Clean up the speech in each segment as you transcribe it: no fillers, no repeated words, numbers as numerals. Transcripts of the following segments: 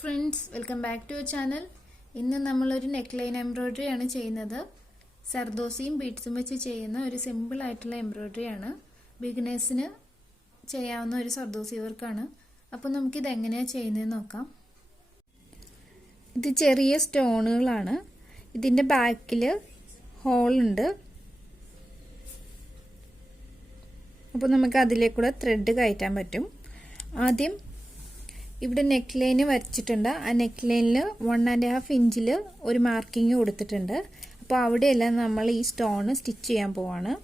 friends, welcome back to our channel. ഇന്ന് നമ്മൾ ഒരു നെക്ലൈൻ എംബ്രോയിഡറി ആണ് ചെയ്യുന്നത്. സർദോസിയും ബീഡ്സും വെച്ച് ചെയ്യുന്ന ഒരു സിമ്പിൾ ആയിട്ടുള്ള എംബ്രോയിഡറി ആണ്. ബിഗിനേഴ്സിന് ചെയ്യാവുന്ന ഒരു സർദോസി വർക്ക് ആണ്. അപ്പോൾ നമുക്ക് ഇത് എങ്ങനെയാണ് ചെയ്യുന്നതെന്ന് നോക്കാം. ഇത് ചെറിയ സ്റ്റോണുകളാണ്. ഇതിന്റെ ബാക്കിൽ ഹോൾ ഉണ്ട്. അപ്പോൾ നമുക്ക് അതിലേക്കൂടെ ത്രെഡ് കയറ്റാൻ പറ്റും. ആദ്യം ഇവിടെ നെക്ക് ലൈന് വരച്ചിട്ടുണ്ട്. ആ നെക്ക് ലൈനിൽ 1.5 ഇഞ്ചിൽ ഒരു മാർക്കിങ് കൊടുത്തിട്ടുണ്ട്. അപ്പോൾ അവിടെയെല്ലാം നമ്മൾ ഈ സ്റ്റോൺ സ്റ്റിച്ച് ചെയ്യാൻ പോവാണ്.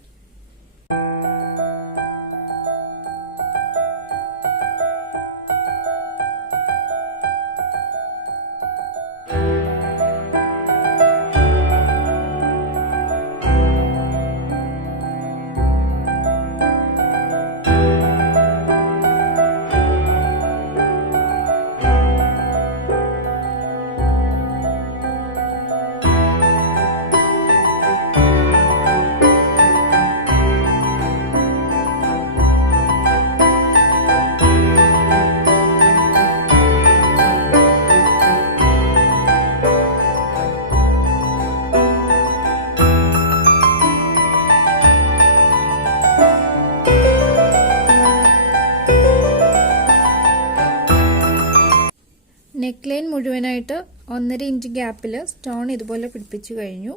നെക്ക് ലൈൻ മുഴുവനായിട്ട് 1.5 ഇഞ്ച് ഗ്യാപ്പിൽ സ്റ്റോൺ ഇതുപോലെ പിടിപ്പിച്ചു കഴിഞ്ഞു.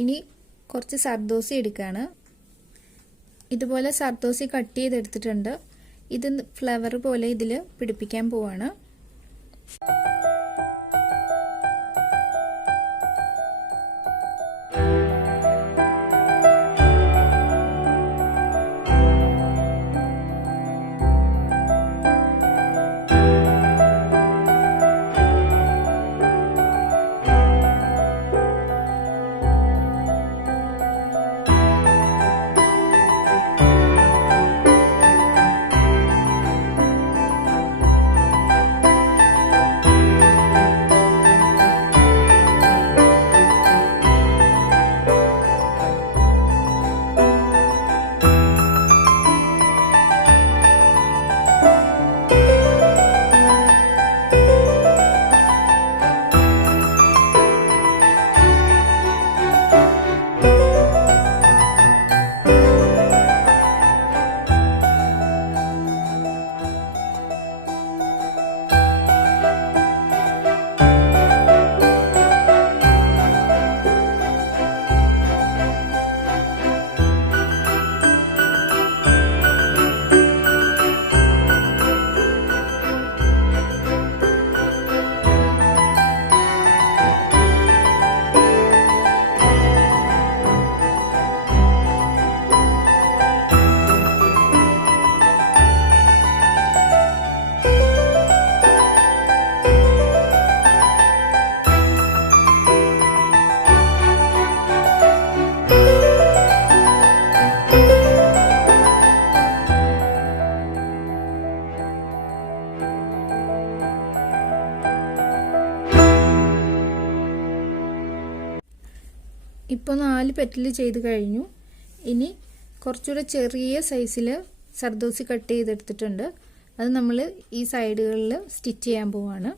ഇനി കുറച്ച് സർദോസി എടുക്കുകയാണ്. ഇതുപോലെ സർദോസി കട്ട് ചെയ്തെടുത്തിട്ടുണ്ട്. ഇത് ഫ്ലവർ പോലെ ഇതിൽ പിടിപ്പിക്കാൻ പോവാണ്. ഇപ്പോൾ 4 പെറ്റൽ ചെയ്ത് കഴിഞ്ഞു. ഇനി കുറച്ചുകൂടെ ചെറിയ സൈസിൽ സർദോസി കട്ട് ചെയ്തെടുത്തിട്ടുണ്ട്. അത് നമ്മൾ ഈ സൈഡുകളിൽ സ്റ്റിച്ച് ചെയ്യാൻ പോവാണ്.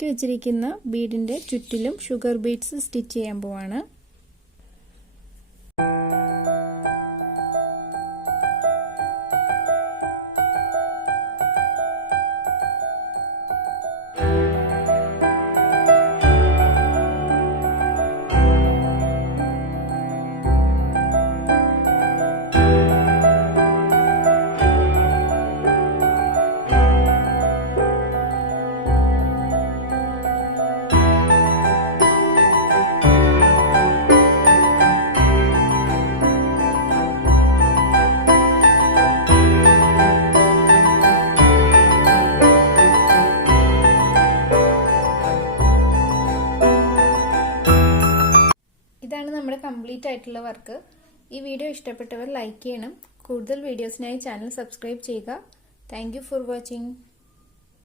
റെഡിയാക്കി വെച്ചിരിക്കുന്ന ബീഡിൻ്റെ ചുറ്റിലും ഷുഗർ ബീഡ്സ് സ്റ്റിച്ച് ചെയ്യാൻ പോവാണ്. ഇതാണ് നമ്മുടെ കംപ്ലീറ്റ് ആയിട്ടുള്ള വർക്ക്. ഈ വീഡിയോ ഇഷ്ടപ്പെട്ടവർ ലൈക്ക് ചെയ്യണം. കൂടുതൽ വീഡിയോസിനായി ചാനൽ സബ്സ്ക്രൈബ് ചെയ്യുക. Thank you for watching.